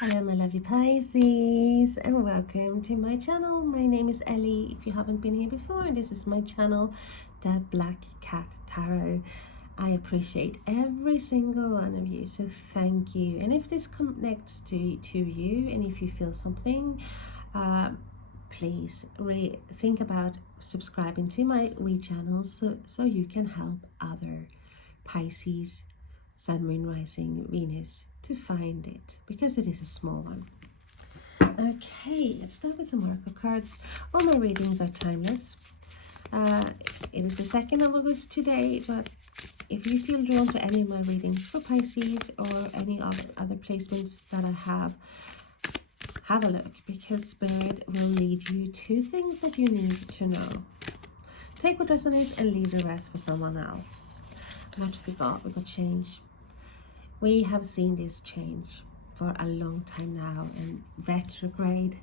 Hello my lovely Pisces and welcome to my channel. My name is Ellie if you haven't been here before, and this is my channel, the Black Cat Tarot. I appreciate every single one of you, so thank you. And if this connects to you and if you feel something, please think about subscribing to my wee channel so you can help other Pisces, Sun, Moon, Rising, Venus to find it, because it is a small one. Okay, let's start with some oracle cards. All my readings are timeless. It is the 2nd of August today, but if you feel drawn to any of my readings for Pisces or any other placements that I have a look, because Spirit will lead you to things that you need to know. Take what resonates and leave the rest for someone else. What we got? We got change. We have seen this change for a long time now, and retrograde,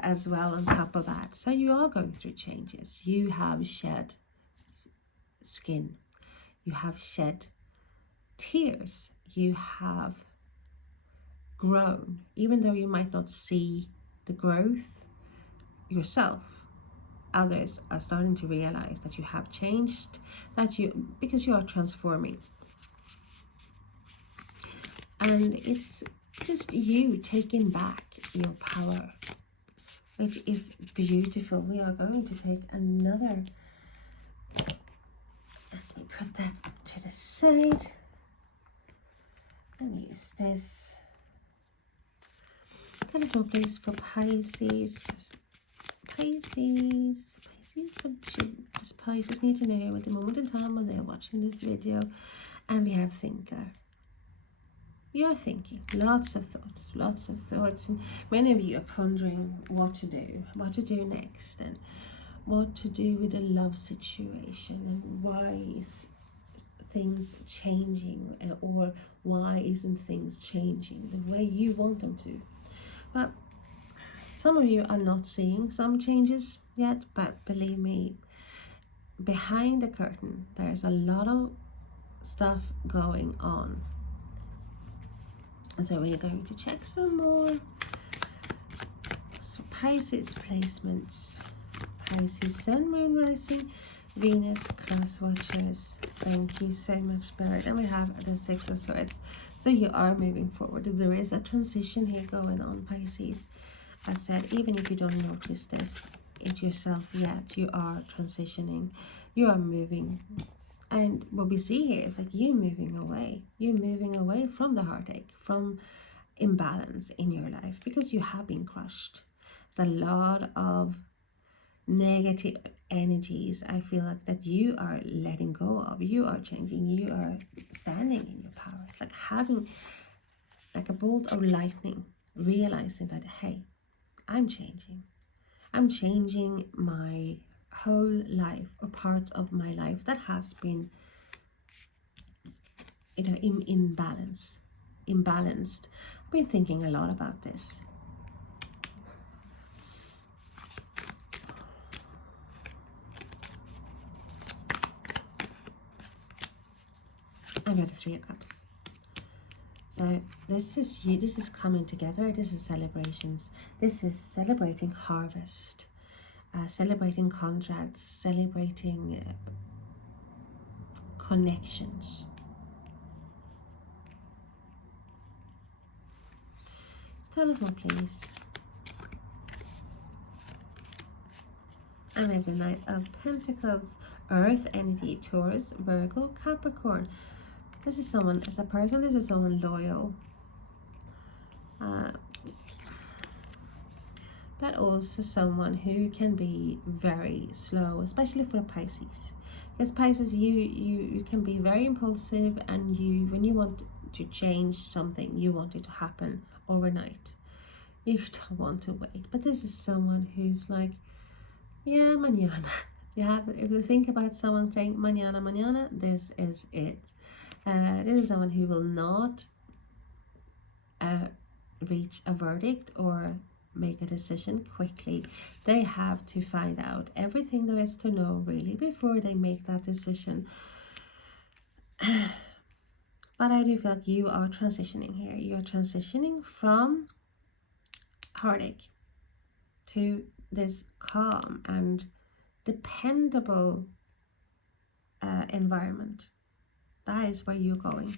as well on top of that. So you are going through changes. You have shed skin. You have shed tears. You have grown, even though you might not see the growth yourself. Others are starting to realize that you have changed, because you are transforming. And it's just you taking back your power, which is beautiful. We are going to take another. Let me put that to the side and use this. Talisman, please, for Pisces. Pisces, what does Pisces need to know at the moment in time when they're watching this video? And we have thinker. You're thinking lots of thoughts, and many of you are pondering what to do next, and what to do with the love situation, and why is things changing, or why isn't things changing the way you want them to. But some of you are not seeing some changes yet, but believe me, behind the curtain there's a lot of stuff going on. So we're going to check some more. So Pisces placements. Pisces, Sun, Moon, Rising, Venus, crosswatchers. Thank you so much, Spirit. And we have the 6 of Swords. So you are moving forward. There is a transition here going on, Pisces. As said, even if you don't notice it yourself yet, you are transitioning. You are moving. And what we see here is like you moving away. You're moving away from the heartache, from imbalance in your life, because you have been crushed. There's a lot of negative energies, I feel like, that you are letting go of. You are changing. You are standing in your power. It's like having like a bolt of lightning, realizing that, hey, I'm changing. I'm changing my whole life, or parts of my life that has been imbalanced. I've been thinking a lot about this. I've got the 3 of Cups. So this is coming together. This is celebrations. This is celebrating harvest, celebrating contracts, celebrating connections. Telephone, please. And I have the Knight of Pentacles, Earth energy, Taurus, Virgo, Capricorn. This is someone, as a person, this is someone loyal. But also someone who can be very slow, especially for Pisces. Because Pisces, you can be very impulsive, and when you want to change something, you want it to happen overnight. You don't want to wait. But this is someone who's like, yeah, mañana. Yeah, if you think about someone saying mañana, mañana, this is it. This is someone who will not reach a verdict or make a decision quickly. They have to find out everything there is to know, really, before they make that decision. But I do feel like you are transitioning here. You're transitioning from heartache to this calm and dependable environment. That is where you're going.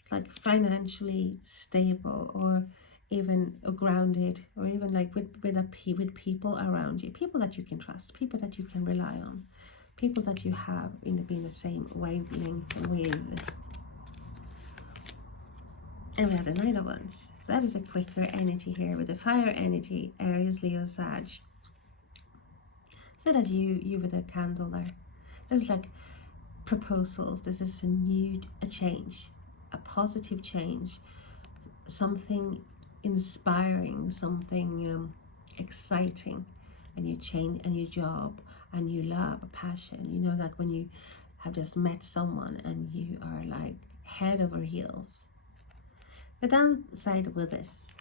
It's like financially stable, or even grounded, or even like with people around you, people that you can trust, people that you can rely on, people that you have in the same wavelength with. And we have the Knight of Wands. So that was a quicker energy here with the fire energy, Aries, Leo, Sag. So that you with a candle there. This is like proposals. This is a change, a positive change, something inspiring, something exciting, a new change, a new job, a new love, a passion. You know, like when you have just met someone and you are like head over heels. The downside with this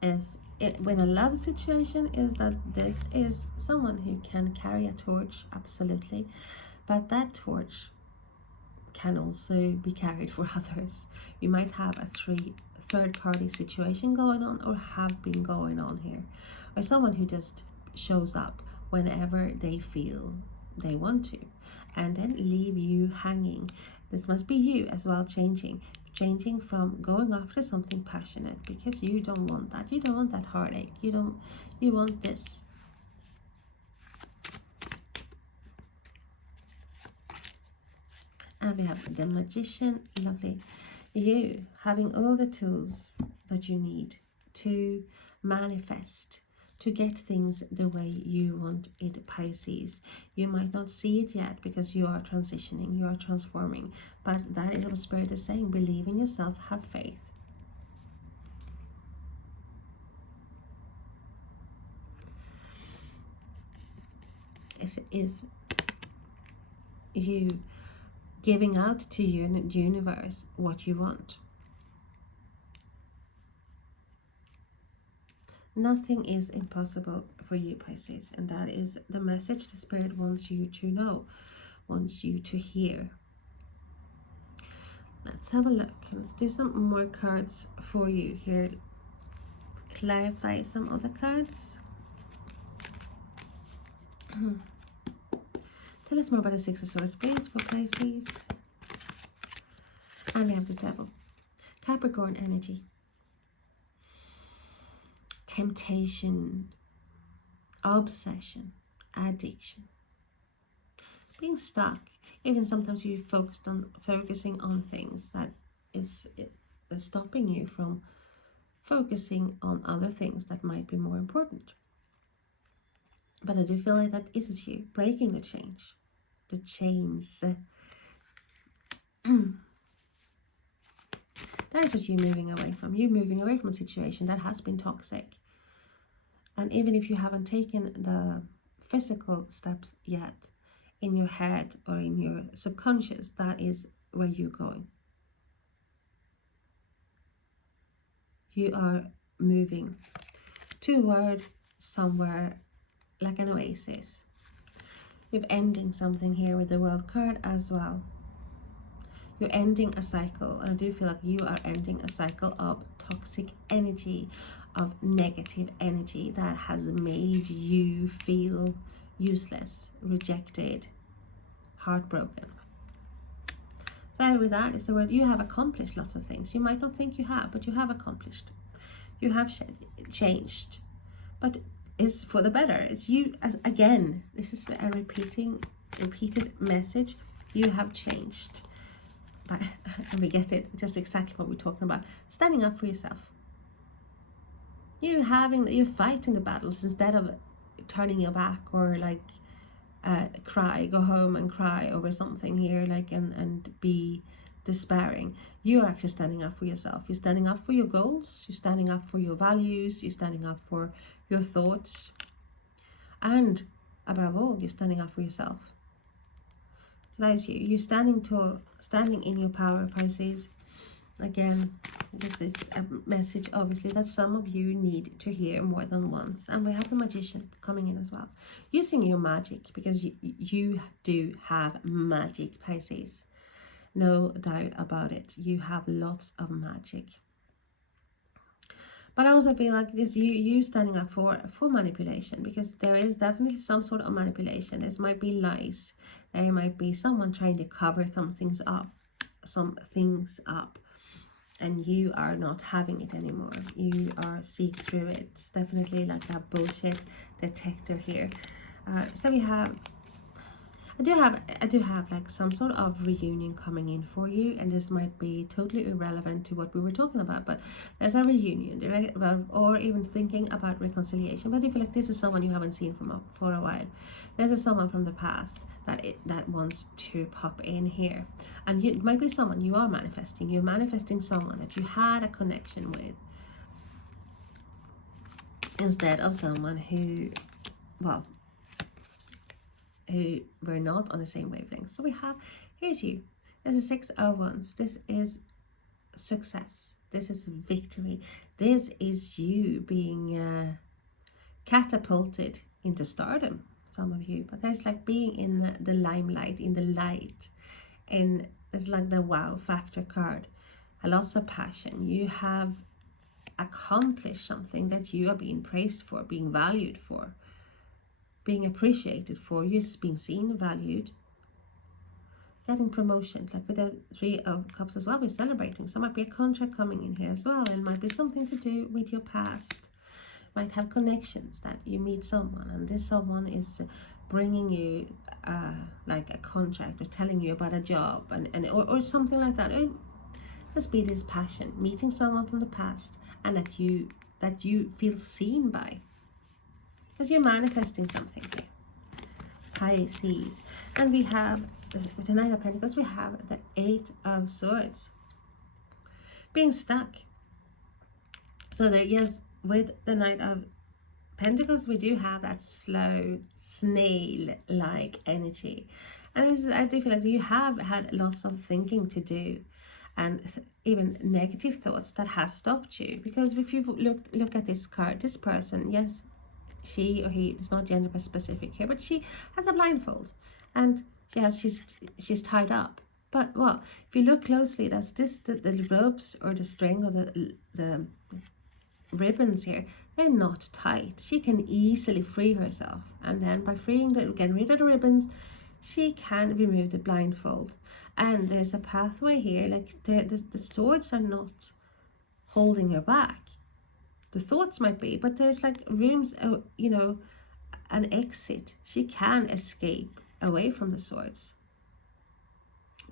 is when a love situation is that this is someone who can carry a torch, absolutely, but that torch can also be carried for others. You might have a third party situation going on, or have been going on here, or someone who just shows up whenever they feel they want to and then leave you hanging. This must be you as well, changing from going after something passionate, because you don't want that. You don't want that heartache. You want this. And we have the Magician. Lovely. You having all the tools that you need to manifest, to get things the way you want it, Pisces. You might not see it yet because you are transitioning, you are transforming, but that is what Spirit is saying. Believe in yourself, have faith. It is you giving out to your universe what you want. Nothing is impossible for you, Pisces, and that is the message the Spirit wants you to know, wants you to hear. Let's have a look. Let's do some more cards for you here. Clarify some other cards. Tell us more about the Six of Swords, please, for Pisces. And we have the Devil. Capricorn energy. Temptation, obsession, addiction, being stuck. Even sometimes you focusing on things that is stopping you from focusing on other things that might be more important. But I do feel like that is you breaking the chains. That is what you're moving away from. You're moving away from a situation that has been toxic. And even if you haven't taken the physical steps yet, in your head or in your subconscious, that is where you're going. You are moving toward somewhere like an oasis. You're ending something here with the World card as well. You're ending a cycle, and I do feel like you are ending a cycle of toxic energy, of negative energy that has made you feel useless, rejected, heartbroken. So with that is the word, you have accomplished lots of things. You might not think you have, but you have accomplished. You have changed, but it's for the better. It's you, as again, this is a repeated message. You have changed. But, and we get it, just exactly what we're talking about. Standing up for yourself. You're fighting the battles instead of turning your back, or like go home and cry over something here, like and be despairing. You're actually standing up for yourself. You're standing up for your goals. You're standing up for your values. You're standing up for your thoughts. And above all, you're standing up for yourself. So that is you. You're standing tall, standing in your power, Pisces. Again, this is a message, obviously, that some of you need to hear more than once. And we have the Magician coming in as well. Using your magic, because you do have magic, Pisces. no doubt about it. You have lots of magic. But I also feel like this you standing up for manipulation, because there is definitely some sort of manipulation. This might be lies. There might be someone trying to cover some things up, and you are not having it anymore. You are seeing through it. It's definitely like a bullshit detector here. So we have, I do have like some sort of reunion coming in for you, and this might be totally irrelevant to what we were talking about, but there's a reunion, or even thinking about reconciliation. But I feel like this is someone you haven't seen for a while. This is someone from the past that wants to pop in here, and it might be someone you are manifesting. You're manifesting someone that you had a connection with, instead of someone who, well, who were not on the same wavelength. So we have, here's you. There's a 6 of Wands. This is success. This is victory. This is you being catapulted into stardom, some of you. But there's like being in the limelight, in the light. And it's like the wow factor card. Lots of passion. You have accomplished something that you are being praised for, being valued for, being appreciated for. You're being seen, valued, getting promotions. Like with the 3 of Cups as well, we're celebrating. So might be a contract coming in here as well, and might be something to do with your past. Might have connections that you meet someone, and this someone is bringing you like a contract, or telling you about a job, or something like that. Let's be this passion, meeting someone from the past, and that you feel seen by. Because you're manifesting something here, Pisces. And we have, with the 9 of Pentacles, we have the 8 of Swords. Being stuck. So there, yes, with the 9 of Pentacles, we do have that slow, snail-like energy. And I do feel like you have had lots of thinking to do, and even negative thoughts that has stopped you. Because if you look at this card, this person, yes, she or he, it's not gender specific here, but she has a blindfold, and she's tied up. But well, if you look closely, that's the ropes or the string or the ribbons here, they're not tight. She can easily free herself, and then by getting rid of the ribbons, she can remove the blindfold. And there's a pathway here, like the swords are not holding her back. The thoughts might be, but there's like rooms, you know, an exit. She can escape away from the swords.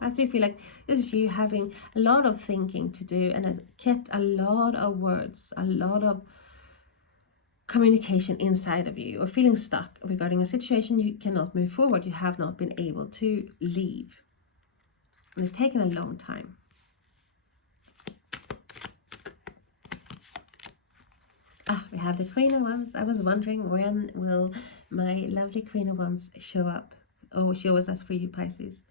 I do feel like this is you having a lot of thinking to do, and get a lot of words, a lot of communication inside of you, or feeling stuck regarding a situation you cannot move forward. You have not been able to leave, and it's taken a long time. We have the Queen of Wands. I was wondering, when will my lovely Queen of Wands show up? Oh, she always asks for you, Pisces.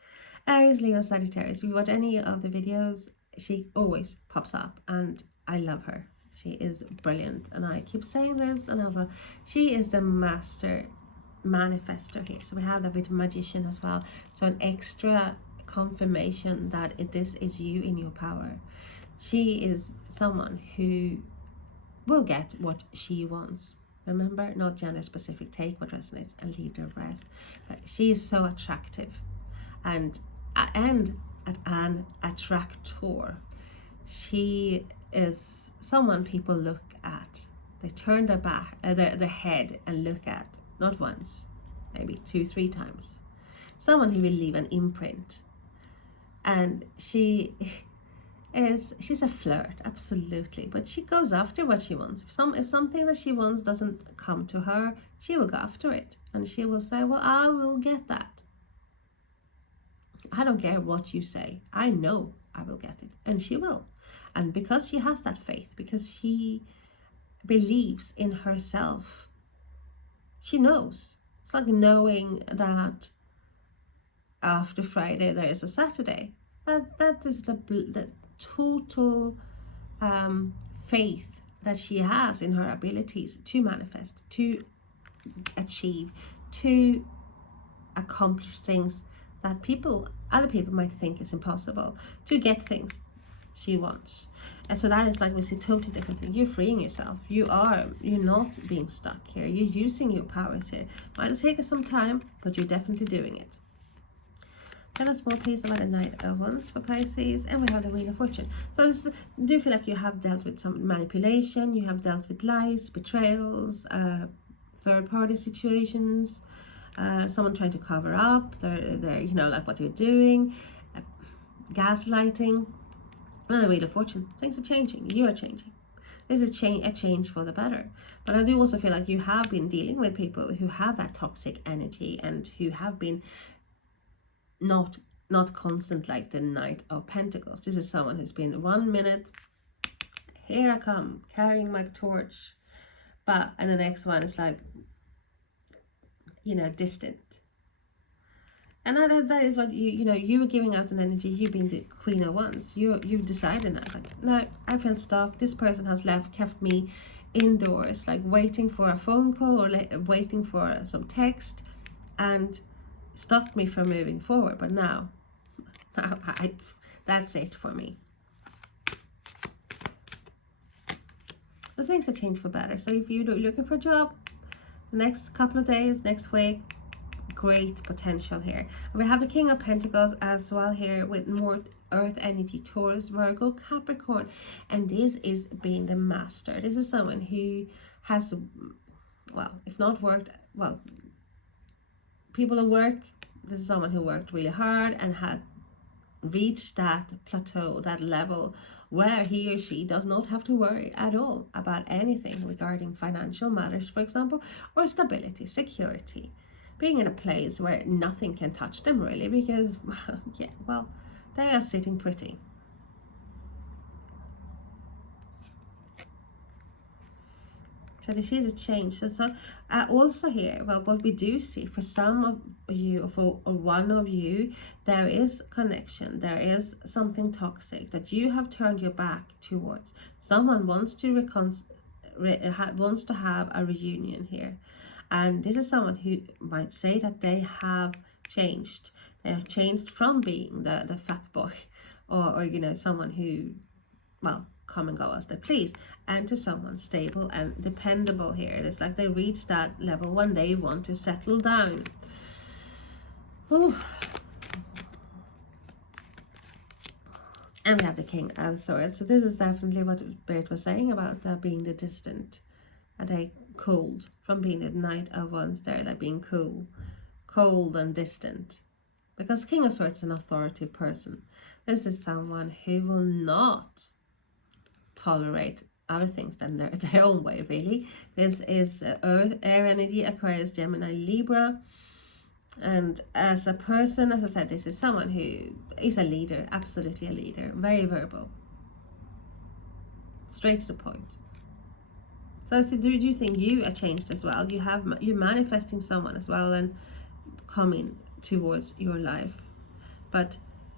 Aries, Leo, Sagittarius. If you watch any of the videos, she always pops up, and I love her. She is brilliant, and I keep saying this, and she is the master manifestor here. So we have that with Magician as well. So an extra confirmation that this is you in your power. She is someone who will get what she wants. Remember, not gender specific. Take what resonates and leave the rest. But she is so attractive, and an attractor. She is someone people look at. They turn their head and look at, not once, maybe 2-3 times. Someone who will leave an imprint. And she's a flirt, absolutely, but she goes after what she wants. If something that she wants doesn't come to her, she will go after it, and she will say, well, I will get that. I don't care what you say, I know I will get it, and she will. And because she has that faith, because she believes in herself, she knows. It's like knowing that after Friday there is a Saturday. That is the total faith that she has in her abilities to manifest, to achieve, to accomplish things that other people might think is impossible, to get things she wants. And so that is like, we see totally different thing. You're freeing yourself. You're not being stuck here. You're using your powers here. Might take us some time, but you're definitely doing it. Tell us more please about the Knight of Wands for Pisces, and we have the Wheel of Fortune. So this, do you feel like you have dealt with some manipulation, you have dealt with lies, betrayals, third-party situations, someone trying to cover up their like what you're doing, gaslighting. And the Wheel of Fortune, things are changing. You are changing. This is a change for the better. But I do also feel like you have been dealing with people who have that toxic energy and who have been not constant, like the Knight of Pentacles. This is someone who's been 1 minute, here I come, carrying my torch. And the next one is like, distant. And that is what you were giving out an energy. You've been the Queen of Wands. You've decided now, like, no, I feel stuck. This person has kept me indoors, like waiting for a phone call or waiting for some text, and stopped me from moving forward. But now that's it for me. The things have changed for better. So if you're looking for a job, the next couple of days, next week, great potential here. We have the King of Pentacles as well here, with more earth energy, Taurus, Virgo, Capricorn, and this is being the master. This is someone who has, well, if not worked, well, people who work, this is someone who worked really hard and had reached that plateau, that level where he or she does not have to worry at all about anything regarding financial matters, for example, or stability, security, being in a place where nothing can touch them really, because yeah, well, they are sitting pretty. So this is a change. So also here, well, what we do see for some of you, for one of you, there is connection. There is something toxic that you have turned your back towards. Someone wants to wants to have a reunion here, and this is someone who might say that they have changed. They have changed from being the fuck boy, or someone who, well, come and go as they please, and to someone stable and dependable here. It's like they reach that level when they want to settle down. Ooh. And we have the King of Swords. So this is definitely what Spirit was saying about being the distant, they cold, from being the Knight of Wands there, like being cold and distant. Because King of Swords is an authoritative person. This is someone who will not tolerate other things than their own way, really. This is earth, air energy, Aquarius, Gemini, Libra. And as a person, as I said, this is someone who is a leader, absolutely a leader, very verbal, straight to the point. So do you think you are changed as well? You're manifesting someone as well and coming towards your life. But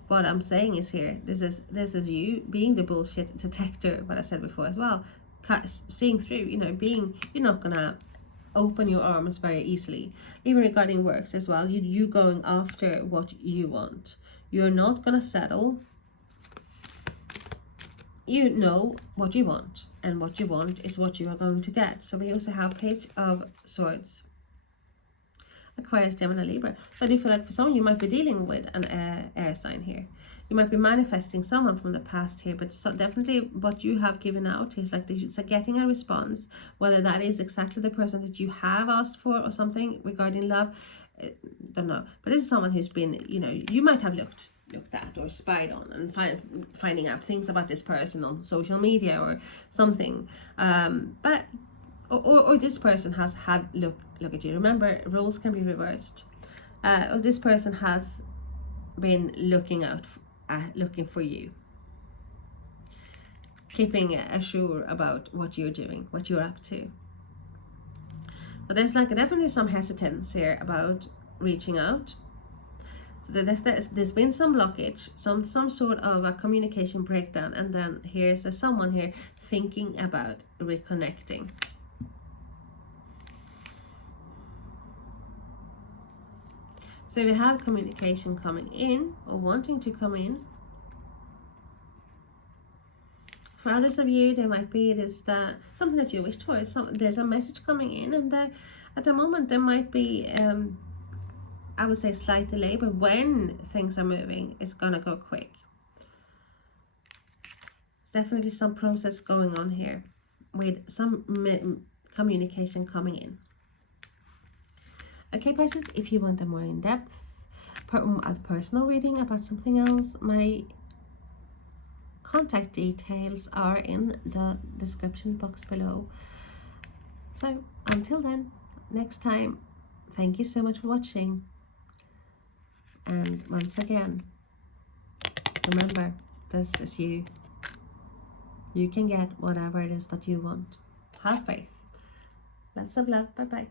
what I'm saying is here, this is you being the bullshit detector, what I said before as well, seeing through, you're not gonna open your arms very easily, even regarding works as well. You going after what you want. You're not gonna settle. You know what you want, and what you want is what you are going to get. So we also have Page of Swords, Aquarius, Gemini, Libra. So I do feel like for someone, you might be dealing with an air sign here. You might be manifesting someone from the past here, but so definitely what you have given out is like it's like getting a response, whether that is exactly the person that you have asked for or something regarding love. Don't know, but this is someone who's been, you might have looked at or spied on and finding out things about this person on social media or something, but or this person has had look at you. Remember, roles can be reversed. Or this person has been looking for you, keeping assure about what you're doing, what you're up to. So there's like definitely some hesitance here about reaching out. So there's been some blockage, some sort of a communication breakdown, and then here's someone here thinking about reconnecting. So if you have communication coming in or wanting to come in, for others of you, there might be something that you wished for. There's a message coming in, and at the moment there might be, I would say, slight delay, but when things are moving, it's gonna go quick. It's definitely some process going on here with some communication coming in. Okay, Pisces, if you want a more in-depth personal reading about something else, my contact details are in the description box below. So until then, next time, thank you so much for watching. And once again, remember, this is you. You can get whatever it is that you want. Have faith. Lots of love. Bye-bye.